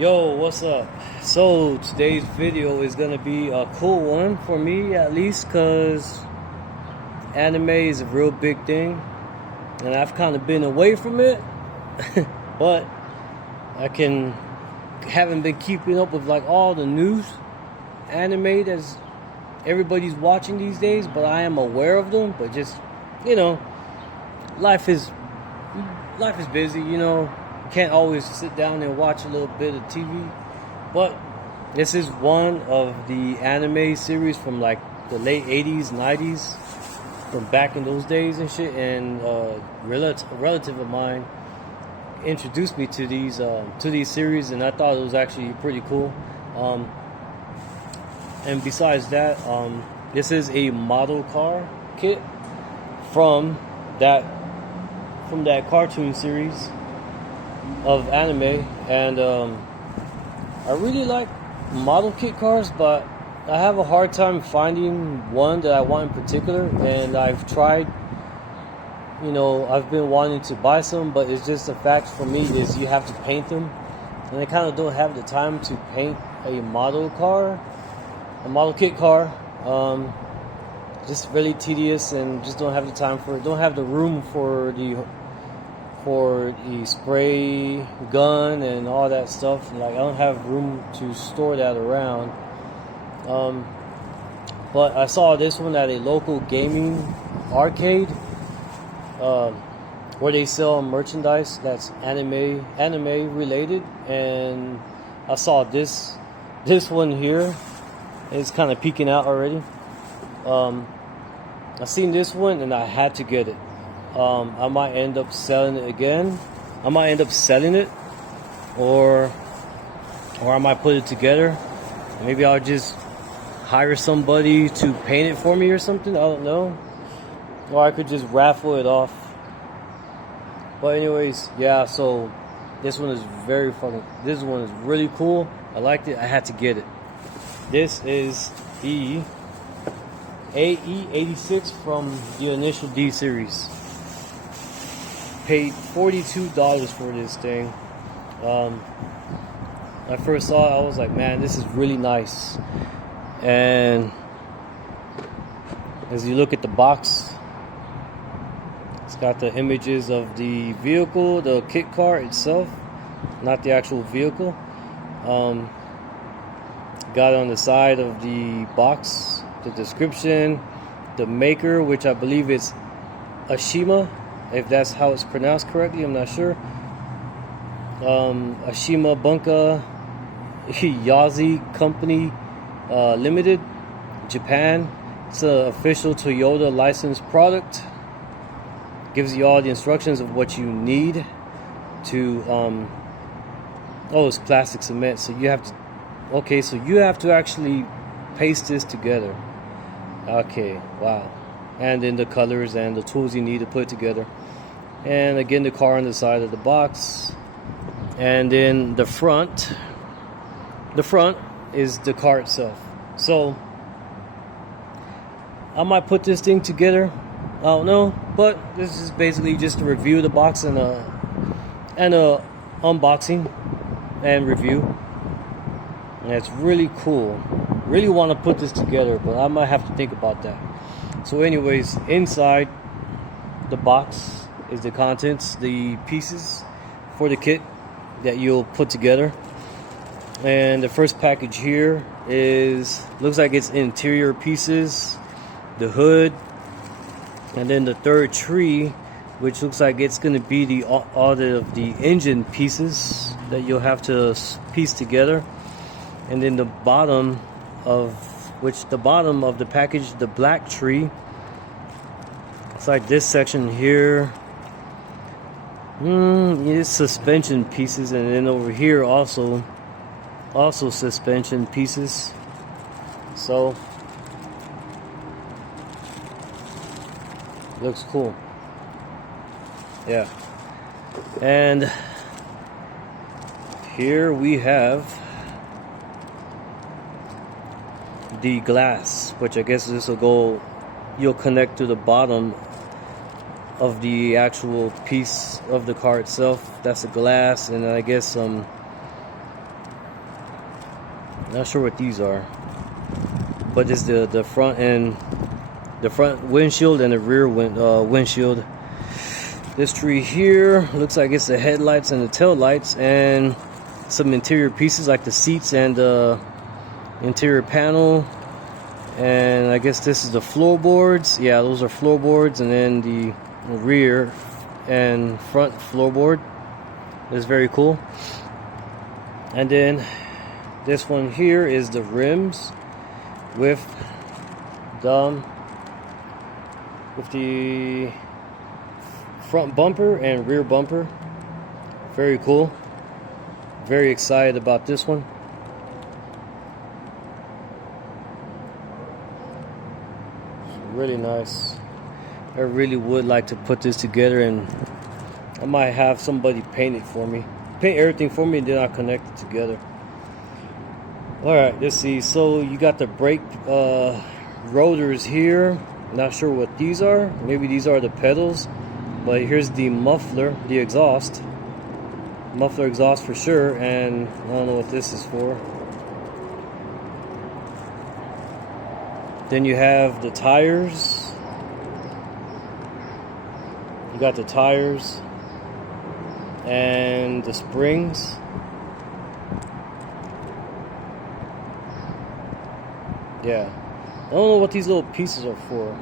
Yo, what's up? So today's video is gonna be a cool one for me, at least, because anime is a real big thing and I've kind of been away from it. But haven't been keeping up with like all the news anime that's everybody's watching these days, but I am aware of them. But just, you know, life is busy, can't always sit down and watch a little bit of TV. But this is one of the anime series from like the late 80s, 90s, from back in those days and shit. And a relative of mine introduced me to these series, and I thought it was actually pretty cool. And besides that, this is a model car kit from that cartoon series of anime. And I really like model kit cars, but I have a hard time finding one that I want in particular. And I've tried, I've been wanting to buy some, but it's just a fact for me is you have to paint them, and I kind of don't have the time to paint a model kit car. Just really tedious, and just don't have the time for it. Don't have the room for the spray gun and all that stuff. Like, I don't have room to store that around. But I saw this one at a local gaming arcade, where they sell merchandise that's anime related, and I saw this one here. It's kind of peeking out already. I seen this one and I had to get it. I might end up selling it again. I might end up selling it, or I might put it together. Maybe I'll just hire somebody to paint it for me or something. I don't know. Or I could just raffle it off. But anyways, yeah. So this one is This one is really cool. I liked it. I had to get it. This is the AE86 from the initial D series. Paid $42 for this thing. When I first saw it, I was like, man, this is really nice. And as you look at the box, it's got the images of the vehicle, the kit car itself, not the actual vehicle. Got on the side of the box the description, the maker, which I believe is Ashima, if that's how it's pronounced correctly, I'm not sure. Ashima Bunka Yazi Company Limited, Japan. It's an official Toyota licensed product. Gives you all the instructions of what you need to it's plastic cement, so you have to actually paste this together. Okay, wow. And then the colors and the tools you need to put it together. And again, the car on the side of the box. And then the front is the car itself. So I might put this thing together, I don't know, but this is basically just a review of the box and a unboxing and review. And it's really cool. Really want to put this together, but I might have to think about that. So anyways, inside the box is the contents, the pieces for the kit that you'll put together. And the first package here looks like it's interior pieces, the hood, and then the third tree, which looks like it's going to be all of the engine pieces that you'll have to piece together. And then the bottom of the package, the black tree, it's like this section here. It's suspension pieces, and then over here also suspension pieces. So looks cool. Yeah. And here we have the glass, which I guess you'll connect to the bottom of the actual piece of the car itself. That's the glass, and I guess Not sure what these are, but it's the front end, the front windshield and the rear windshield. This tree here looks like it's the headlights and the tail lights, and some interior pieces like the seats and the interior panel. And I guess this is the floorboards. Yeah, those are floorboards, and then the rear and front floorboard is very cool. And then this one here is the rims with the front bumper and rear bumper. Very cool. Very excited about this one. Really nice. I really would like to put this together, and I might have somebody paint it for me, paint everything for me, and then I'll connect it together. Alright, let's see. So you got the brake rotors here. Not sure what these are. Maybe these are the pedals, but here's the muffler, the exhaust, muffler exhaust for sure. And I don't know what this is for. Then you have the tires. You got the tires and the springs. Yeah. I don't know what these little pieces are for.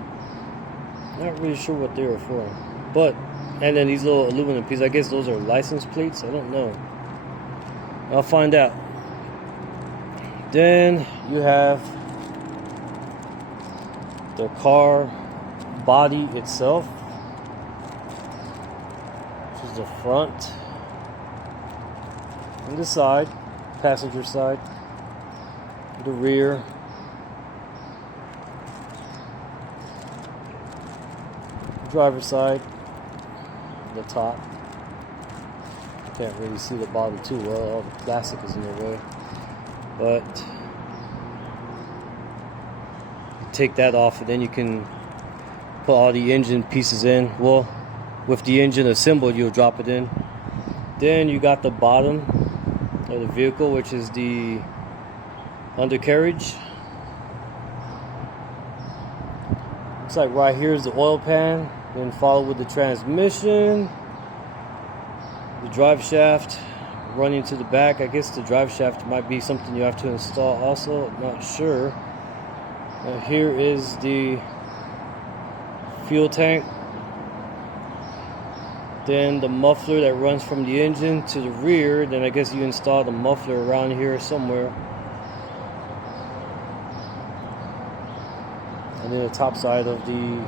Not really sure what they are for. But, and then these little aluminum pieces, I guess those are license plates. I don't know. I'll find out. Then you have the car body itself. This is the front and the side, passenger side, the rear, driver's side, the top. I can't really see the bottom too well, all the plastic is in the way, but take that off, and then you can put all the engine pieces in. Well, with the engine assembled, you'll drop it in. Then you got the bottom of the vehicle, which is the undercarriage. Looks like right here is the oil pan, then followed with the transmission, the drive shaft running to the back. I guess the drive shaft might be something you have to install also, I'm not sure. Here is the fuel tank. Then the muffler that runs from the engine to the rear. Then I guess you install the muffler around here somewhere. And then the top side of the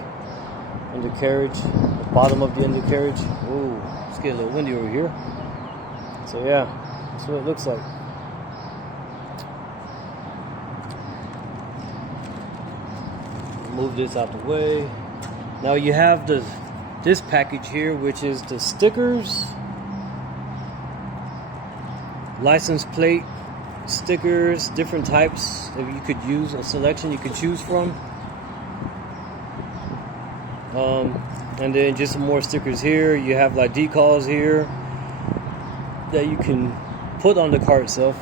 undercarriage, the bottom of the undercarriage. Ooh, it's getting a little windy over here. So yeah, that's what it looks like. Move this out the way. Now you have this package here, which is the stickers, license plate stickers, different types that you could use, a selection you could choose from. And then just some more stickers here. You have like decals here that you can put on the car itself.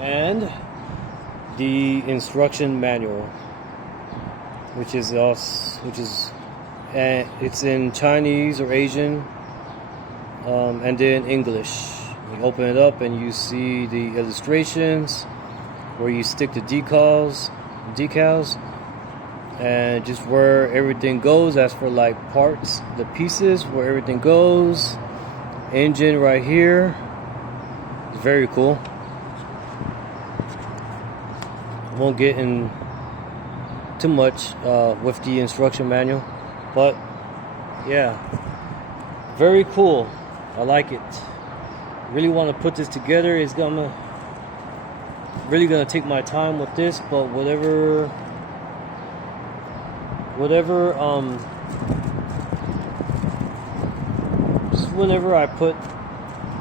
And the instruction manual, which is it's in Chinese or Asian, and then English. You open it up and you see the illustrations where you stick the decals, and just where everything goes. As for like parts, the pieces where everything goes. Engine right here. It's very cool. Won't get in too much with the instruction manual, but yeah, very cool. I like it. Really want to put this together. It's really gonna take my time with this, but whatever just whenever I put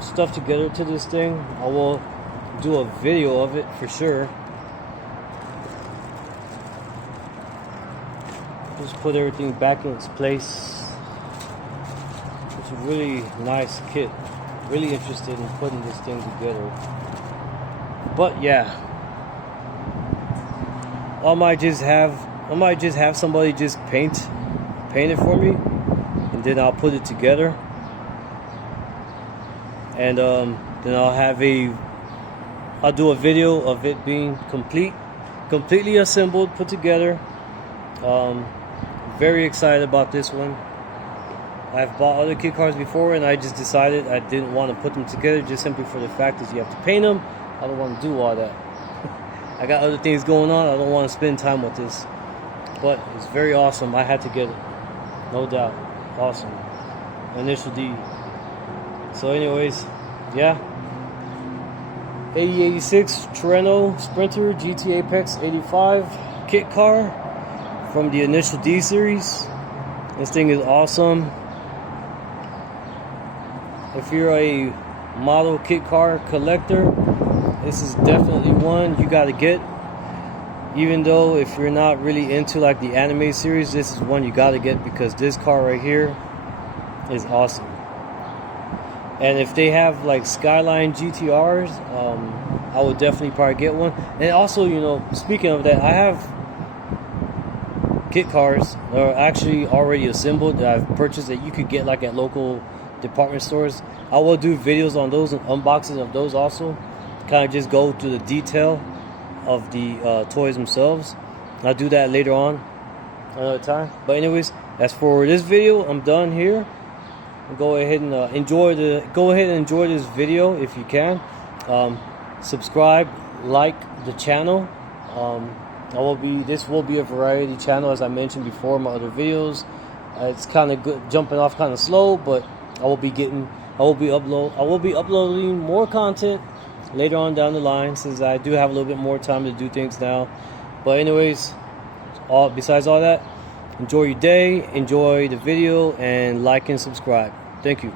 stuff together to this thing, I will do a video of it for sure. Just put everything back in its place. It's a really nice kit. really interested in putting this thing together. But yeah, I might just have somebody just paint it for me, and then I'll put it together, and then I'll do a video of it being completely assembled, put together. Very excited about this one. I've bought other kit cars before, and I just decided I didn't want to put them together just simply for the fact that you have to paint them. I don't want to do all that. I got other things going on. I don't want to spend time with this. But it's very awesome. I had to get it. No doubt. Awesome. Initial D. So anyways, yeah. AE86 Trueno Sprinter GT Apex 85 kit car from the Initial D series. This thing is awesome. If you're a model kit car collector, this is definitely one you gotta get. Even though if you're not really into like the anime series, this is one you gotta get, because this car right here is awesome. And if they have like Skyline GTRs, I would definitely probably get one. And also, you know, speaking of that, I have kit cars that are actually already assembled that I've purchased that you could get like at local department stores. I will do videos on those and unboxing of those also. Kind of just go to the detail of the toys themselves. I'll do that later on another time. But anyways, as for this video, I'm done here. Go ahead and enjoy this video if you can. Subscribe, like the channel. This will be a variety channel, as I mentioned before in my other videos. It's kind of good, jumping off kind of slow, but I will be uploading more content later on down the line, since I do have a little bit more time to do things now. But anyways, besides all that, enjoy your day, enjoy the video, and like and subscribe. Thank you.